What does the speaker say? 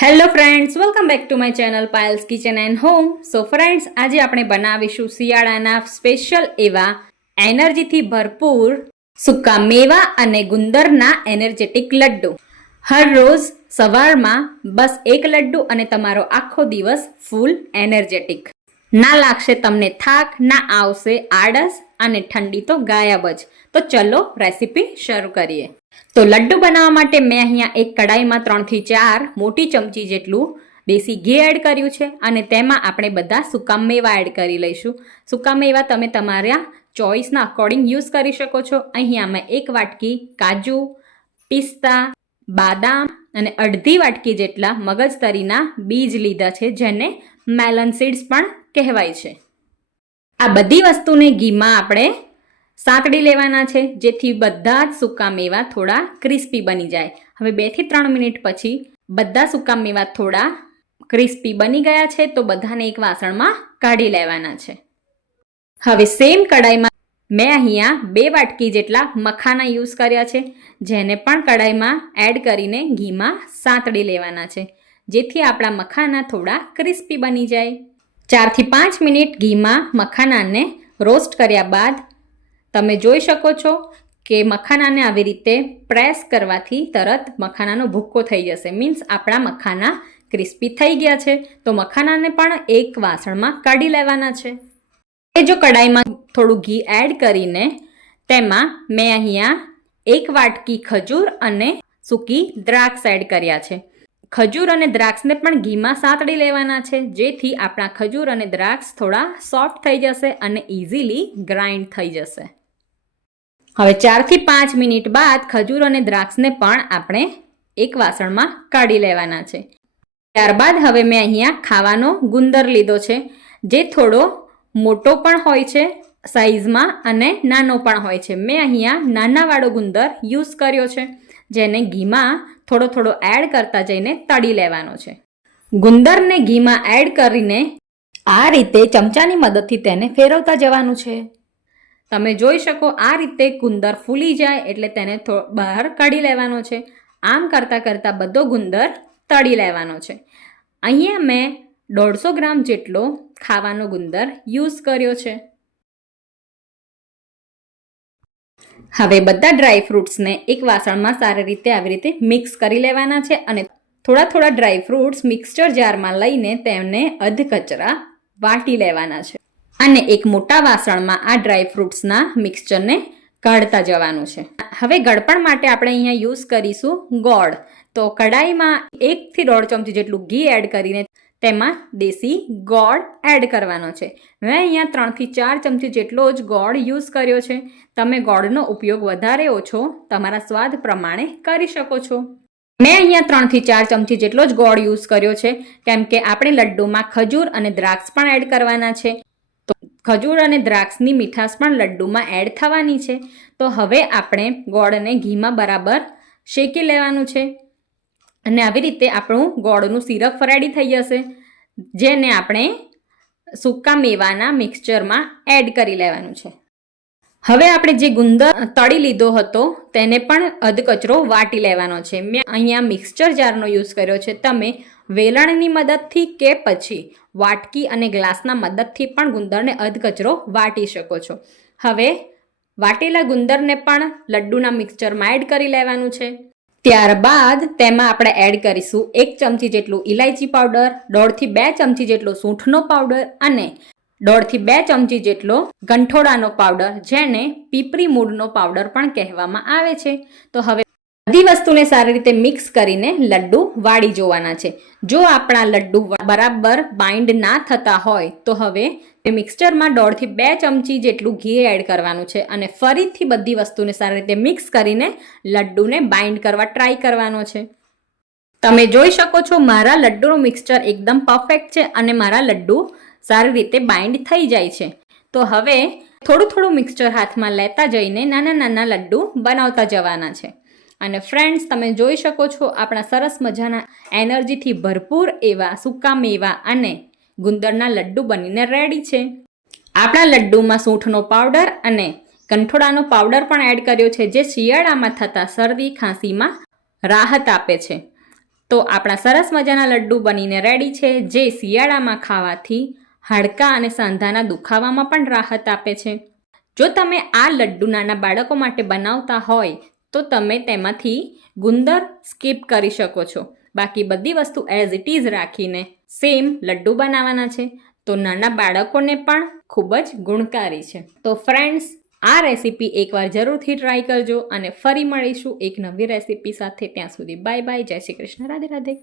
Hello friends, welcome back to my channel Payal's kitchen and home. So friends, આજે આપણે બનાવીશું શિયાળાના સ્પેશિયલ એવા એનર્જીથી ભરપૂર સૂકા મેવા અને ગુંદરના એનર્જેટિક લડ્ડુ. હર રોજ સવારમાં બસ એક લડ્ડુ અને તમારો આખો દિવસ ફૂલ એનર્જેટિક. ના લાગશે તમને થાક, ના આવશે આળસ અને ઠંડી તો ગાયબ જ. તો ચલો રેસીપી શરૂ કરીએ. તો લડ્ડુ બનાવવા માટે મેં અહીંયા એક કડાઈમાં 3 થી 4 મોટી ચમચી જેટલું દેશી ઘી એડ કર્યું છે અને તેમાં આપણે બધા સૂકા મેવા એડ કરી લઈશું. સૂકા મેવા તમે તમારા ચોઈસના અકોર્ડિંગ યુઝ કરી શકો છો. અહીંયા મેં 1 વાટકી કાજુ, પિસ્તા, બાદામ અને અડધી વાટકી જેટલા મગજતરીના બીજ લીધા છે, જેને મેલન સીડ્સ પણ કહેવાય છે. આ બધી વસ્તુને ઘીમાં આપણે સાંતળી લેવાના છે, જેથી બધા જ સૂકા મેવા થોડા ક્રિસ્પી બની જાય. હવે 2 થી 3 મિનિટ પછી બધા સૂકા મેવા થોડા ક્રિસ્પી બની ગયા છે, તો બધાને એક વાસણમાં કાઢી લેવાના છે. હવે સેમ કડાઈમાં મેં અહીંયા 2 વાટકી જેટલા મખાના યુઝ કર્યા છે, જેને પણ કડાઈમાં એડ કરીને ઘીમાં સાંતળી લેવાના છે, જેથી આપણા મખાના થોડા ક્રિસ્પી બની જાય. 4 થી 5 મિનિટ ઘીમાં મખાનાને રોસ્ટ કર્યા બાદ તમે જોઈ શકો છો કે મખાનાને આવી રીતે પ્રેસ કરવાથી તરત મખાનાનો ભૂક્કો થઈ જશે. મીન્સ આપણા મખાના ક્રિસ્પી થઈ ગયા છે. તો મખાનાને પણ એક વાસણમાં કાઢી લેવાના છે. એ જો કડાઈમાં થોડું ઘી એડ કરીને તેમાં મેં અહીંયા 1 વાટકી ખજૂર અને સૂકી દ્રાક્ષ એડ કર્યા છે. ખજૂર અને દ્રાક્ષને પણ ઘીમાં સાંતળી લેવાના છે, જેથી આપણા ખજૂર અને દ્રાક્ષ થોડા સોફ્ટ થઈ જશે અને ઇઝીલી ગ્રાઇન્ડ થઈ જશે. હવે 4 થી 5 મિનિટ બાદ ખજૂર અને દ્રાક્ષને પણ આપણે એક વાસણમાં કાઢી લેવાના છે. ત્યારબાદ હવે મેં અહીંયા ખાવાનો ગુંદર લીધો છે, જે થોડો મોટો પણ હોય છે સાઈઝમાં અને નાનો પણ હોય છે. મેં અહીંયા નાનાવાળો ગુંદર યુઝ કર્યો છે, જેને ઘીમાં થોડો થોડો એડ કરતા જઈને તળી લેવાનો છે. ગુંદરને ઘીમાં એડ કરીને આ રીતે ચમચાની મદદથી તેને ફેરવતા જવાનું છે. તમે જોઈ શકો આ રીતે ગુંદર ફૂલી જાય એટલે તેને બહાર કાઢી લેવાનો છે. આમ કરતાં કરતાં બધો ગુંદર તળી લેવાનો છે. અહીંયા મેં 150 ગ્રામ જેટલો ખાવાનો ગુંદર યુઝ કર્યો છે. હવે બધા ડ્રાય ફ્રૂટ્સને એક વાસણમાં સારી રીતે આવી રીતે મિક્સ કરી લેવાના છે અને થોડા થોડા ડ્રાય ફ્રૂટ્સ મિક્સચર જારમાં લઈને તેમને અધકચરા વાટી લેવાના છે અને એક મોટા વાસણમાં આ ડ્રાય ફ્રૂટ્સના મિક્સચરને કાઢતા જવાનું છે. હવે ગળપણ માટે આપણે અહીંયા યુઝ કરીશું ગોળ. તો કડાઈમાં 1 થી 1.5 ચમચી જેટલું ઘી એડ કરીને તેમાં દેશી ગોળ એડ કરવાનો છે. મેં અહીંયા 3 થી 4 ચમચી જેટલો જ ગોળ યુઝ કર્યો છે. તમે ગોળનો ઉપયોગ વધારે ઓછો તમારા સ્વાદ પ્રમાણે કરી શકો છો. મેં અહીંયા 3 થી 4 ચમચી જેટલો જ ગોળ યુઝ કર્યો છે, કેમ કે આપણે લડ્ડુમાં ખજૂર અને દ્રાક્ષ પણ એડ કરવાના છે. તો ખજૂર અને દ્રાક્ષની મીઠાશ પણ લડ્ડુમાં એડ થવાની છે. તો હવે આપણે ગોળને ઘીમાં બરાબર શેકી લેવાનું છે અને આવી રીતે આપણું ગોળનું સિરપ રેડી થઈ જશે, જેને આપણે સૂકા મેવાના મિક્સચરમાં એડ કરી લેવાનું છે. હવે આપણે જે ગુંદર તળી લીધો હતો તેને પણ અધકચરો વાટી લેવાનો છે. મેં અહીંયા મિક્સચર જારનો યુઝ કર્યો છે. તમે વેલણની મદદથી કે પછી વાટકી અને ગ્લાસના મદદથી પણ ગુંદરને અધકચરો વાટી શકો છો. હવે વાટેલા ગુંદરને પણ લડ્ડુના મિક્સચરમાં એડ કરી લેવાનું છે. ત્યારબાદ તેમાં આપણે એડ કરીશું 1 ચમચી જેટલું ઇલાયચી પાવડર, 1.5 થી 2 ચમચી જેટલો સૂંઠનો પાવડર અને 1.5 થી 2 ચમચી જેટલો ગંઠોડાનો પાવડર, જેને પીપરી મૂળનો પાવડર પણ કહેવામાં આવે છે. તો હવે બધી વસ્તુને સારી રીતે મિક્સ કરીને લડ્ડુ વાળી જોવાના છે. જો આપણા લડ્ડુ બરાબર બાઇન્ડ ના થતા હોય તો હવે મિક્સચરમાં 1.5 થી 2 ચમચી જેટલું ઘી એડ કરવાનું છે અને ફરીથી બધી વસ્તુને સારી રીતે મિક્સ કરીને લડ્ડુને બાઇન્ડ કરવા ટ્રાય કરવાનો છે. તમે જોઈ શકો છો મારા લડ્ડુનું મિક્સચર એકદમ પરફેક્ટ છે અને મારા લડ્ડુ સારી રીતે બાઇન્ડ થઈ જાય છે. તો હવે થોડું થોડું મિક્સચર હાથમાં લેતા જઈને નાના નાના લડ્ડુ બનાવતા જવાના છે. અને ફ્રેન્ડ્સ, તમે જોઈ શકો છો આપણા સરસ મજાના એનર્જીથી ભરપૂર એવા સૂકા મેવા અને ગુંદરના લડ્ડુ બનીને રેડી છે. આપણા લડ્ડુમાં સૂંઠનો પાવડર અને કંઠોડાનો પાવડર પણ એડ કર્યો છે, જે શિયાળામાં થતા શરદી ખાંસીમાં રાહત આપે છે. તો આપણા સરસ મજાના લડ્ડુ બનીને રેડી છે, જે શિયાળામાં ખાવાથી હાડકાં અને સાંધાના દુખાવામાં પણ રાહત આપે છે. જો તમે આ લડ્ડુ નાના બાળકો માટે બનાવતા હોય તો તમે તેમાંથી ગુંદર સ્કીપ કરી શકો છો. બાકી બધી વસ્તુ એઝ ઇટ ઇઝ રાખીને સેમ લડ્ડુ બનાવવાના છે, તો નાના બાળકોને પણ ખૂબ જ ગુણકારી છે. તો ફ્રેન્ડ્સ, આ રેસીપી એકવાર જરૂરથી ટ્રાય કરજો અને ફરી મળીશું એક નવી રેસીપી સાથે. ત્યાં સુધી બાય બાય, જય શ્રી કૃષ્ણ, રાધે રાધે.